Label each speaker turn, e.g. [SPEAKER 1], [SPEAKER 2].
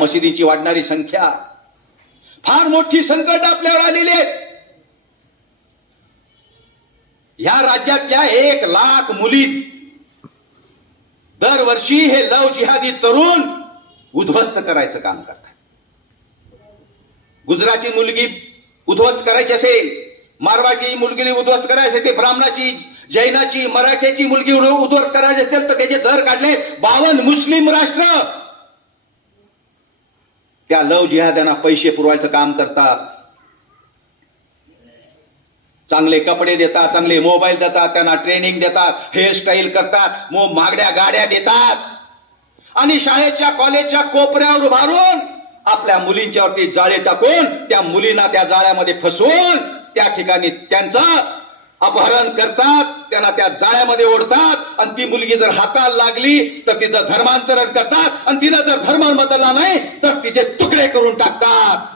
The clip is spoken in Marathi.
[SPEAKER 1] मशिदीची वाढणारी संख्या. फार मोठी संकट आपल्यावर आलेली आहेत ह्या राज्यातल्या एक लाख मुली दरवर्षी हे लव जिहादी तरुण उद्ध्वस्त करायचं काम करतात. गुजराची मुलगी उद्ध्वस्त करायची असेल मारवाची मुलगी उद्ध्वस्त करायची असेल ते ब्राह्मणाची जैनाची मराठ्याची मुलगी उद्ध्वस्त करायची असेल तर त्याचे दर काढले. बावन मुस्लिम राष्ट्र त्या लव जिहाद्यांना पैसे पुरवायचं काम करतात चांगले कपडे देतात चांगले मोबाईल देतात त्यांना ट्रेनिंग देतात हेअरस्टाईल करतात मो मागड्या गाड्या देतात. आणि शाळेच्या कॉलेजच्या कोपऱ्यावर उभारून आपल्या मुलींच्यावरती जाळे टाकून त्या मुलींना त्या जाळ्यामध्ये फसवून त्या ठिकाणी त्यांचं अपहरण करतात त्यांना त्या जाळ्यामध्ये ओढतात. आणि ती मुलगी जर हाताला लागली तर तिचं धर्मांतरण करतात. आणि तिला जर धर्म बदलला नाही तर तिचे करून टाकतात.